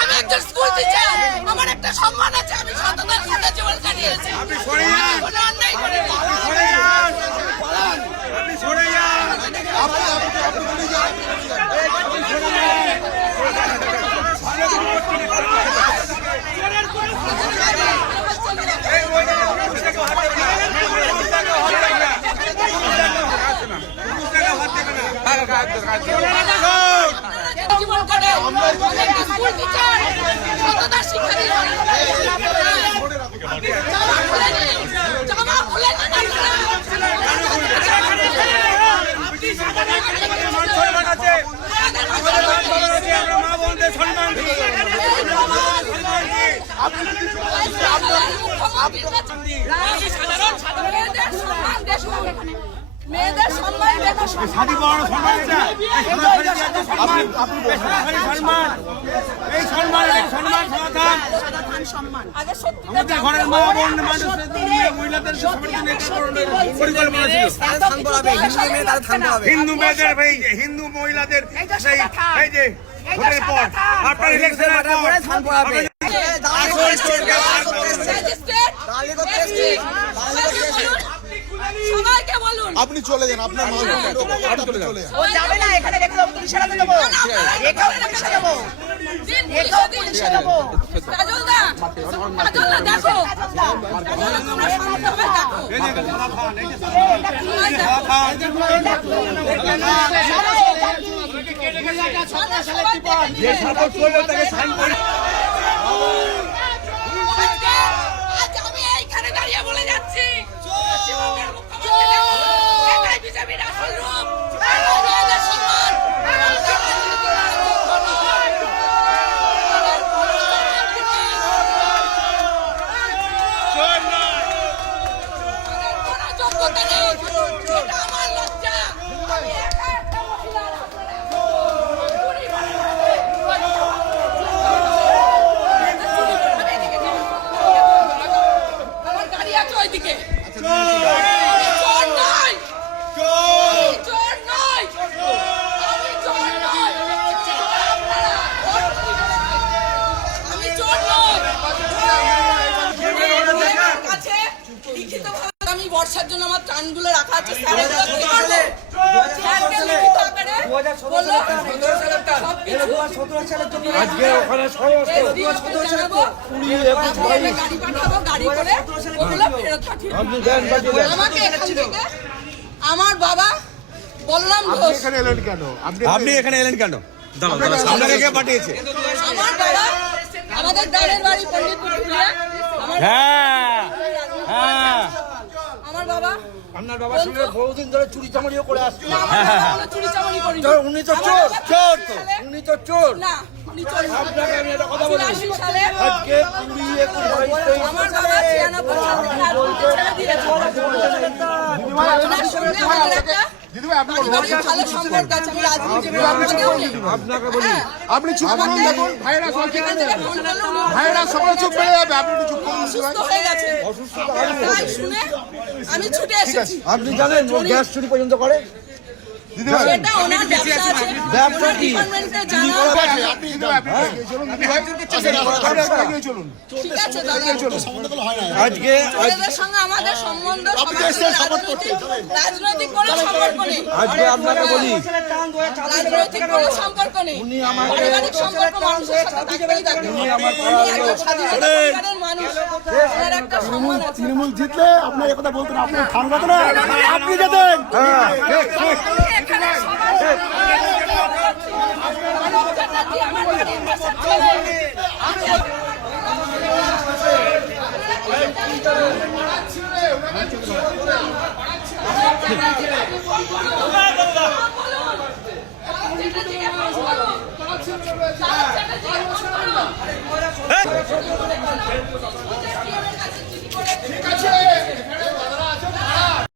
আমি একজন school teacher, আমার একটা সম্মান আছে, আমি সততার সাথে জীবন কাটিয়েছি। কোনো অন্যায় করিনি। জীবন কাটে স্কুল টিচার, সততার শিক্ষা দিয়ে জামা খুলেনি মেয়েদের সম্মান শাড়ি পরানো সম্মান, এই সম্মান সম্মান সম্মান আমাদের ঘরের মা বোন মহিলাদের পরিকল্পনা ছিল হিন্দু মেয়েদের, হিন্দু মহিলাদের এই যে ভোটের পর আপনার ইলেকশনের সবাইকে বলুন আপনি চলে যান, আপনার মা চলে যান। ও যাবে না, এখানে রেখে দেবো, পুলিশে রেখে দেবো, এটাও পুলিশে দেবো, এটাও পুলিশে দেবো। কাজলদা দেখো, তোমরা শান্তভাবে আজ আমি এইখানে দাঁড়িয়ে বলে যাচ্ছি বিজেপির আসল রূপ সম্মান। যোগ্যতা নেই, এটা আমার লজ্জা। আমি একা একটা মহিলা, আমার গাড়ি আছে ওইদিকে। আমি বর্ষার জন্য আমার ত্রাণগুলো রাখা আছে, গাড়ি পাঠাবো, গাড়ি করে ওগুলো ফেরত পাঠিয়ে আমাকে এখান থেকে। আমার বাবা বললাম ঘোষ। আপনি এখানে এলেন কেন? আপনাকে কে পাঠিয়েছে? আমার বাবা, আমাদের দাঁড়ের বাড়ি পণ্ডিতপুর। আমার বাবা, আপনার বাবার সঙ্গে বহুদিন ধরে চুরি চামারিও করে আসছে। চুরি চামারি করি, উনি তো চোর, চোর তো, উনি তো চোর। না উনি চোর। আপনাকে আমি একটা কথা বলি, সালে আজকে 20-21 আমার বাবা 96 সালে ছেড়ে দিয়েছে। ভালো সম্পর্ক আছে, আমি আপনাকে বলি, আপনি চুপ করুন, দেখুন ভাইরা ভাইরা সকলে চুপ করে যাবে, আপনি একটু চুপ করুন। অসুস্থ হয়ে গেছে, তাই শুনে আমি ছুটে এসেছি। আপনি জানেন ও গ্যাস চুরি পর্যন্ত করে? সেটা ওনার ব্যবসা আছে, ব্যবসা কি? ডিপার্টমেন্টে জানা। চলুন, ঠিক আছে দাদা, আজকে ওদের সঙ্গে আমাদের সম্বন্ধ রাজনৈতিক কোনো সম্পর্ক নেই। আজকে আপনাকে বলি, রাজনৈতিক কোনো সম্পর্ক নেই, পারিবারিক সম্পর্ক মানুষের সাথে থাকতেই থাকে। উনি একজন স্বাধীনতা পরিবারের মানুষ, ওনার একটা সম্মান আছে। তৃণমূল জিতলে আপনার কথা বলতেন, আপনার ঠান্ডা তো না, আপনি যেতেন। এখানে সবাই